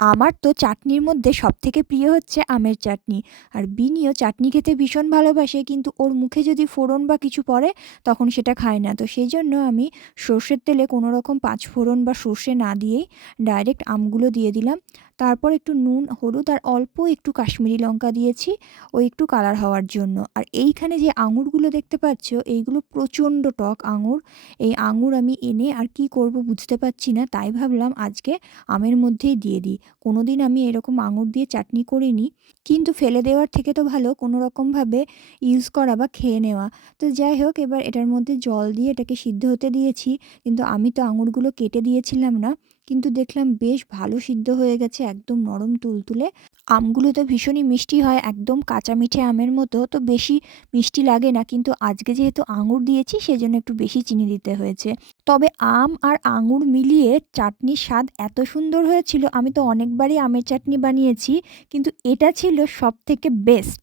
আমার তো চাটনির মধ্যে সবথেকে প্রিয় হচ্ছে আমের চাটনি। আর বিনিও চাটনি খেতে ভীষণ ভালোবাসে, কিন্তু ওর মুখে যদি ফোড়ন বা কিছু পড়ে তখন সেটা খায় না। তো সেই জন্য আমি সর্ষের তেলে কোনো রকম পাঁচফোড়ন বা সর্ষে না দিয়েই ডাইরেক্ট আমগুলো দিয়ে দিলাম। তারপর একটু নুন, হলুদ আর অল্প একটু কাশ্মীরি লঙ্কা দিয়েছি ওই একটু কালার হওয়ার জন্য। আর এইখানে যে আঙুরগুলো দেখতে পাচ্ছ, এইগুলো প্রচণ্ড টক আঙুর। এই আঙুর আমি এনে আর কি করব বুঝতে পারছি না, তাই ভাবলাম আজকে আমের মধ্যেই দিয়ে দিই। কোনোদিন আমি এরকম আঙুর দিয়ে চাটনি করিনি, কিন্তু ফেলে দেওয়ার থেকে তো ভালো কোনো রকমভাবে ইউজ করা বা খেয়ে নেওয়া। তো যাই হোক, এবার এটার মধ্যে জল দিয়ে এটাকে সিদ্ধ হতে দিয়েছি। কিন্তু আমি তো আঙুরগুলো কেটে দিয়েছিলাম না, কিন্তু দেখলাম বেশ ভালো সিদ্ধ হয়ে গেছে, একদম নরম তুলতুলে। আমগুলো তো ভীষণই মিষ্টি হয়, একদম কাঁচা মিঠে আমের মতো, তো বেশি মিষ্টি লাগে না। কিন্তু আজকে যেহেতু আঙুর দিয়েছি সেজন্য একটু বেশি চিনি দিতে হয়েছে। তবে আম আর আঙুর মিলিয়ে চাটনির স্বাদ এত সুন্দর হয়েছিল, আমি তো অনেকবারই আমের চাটনি বানিয়েছি, কিন্তু এটা ছিল সবথেকে বেস্ট।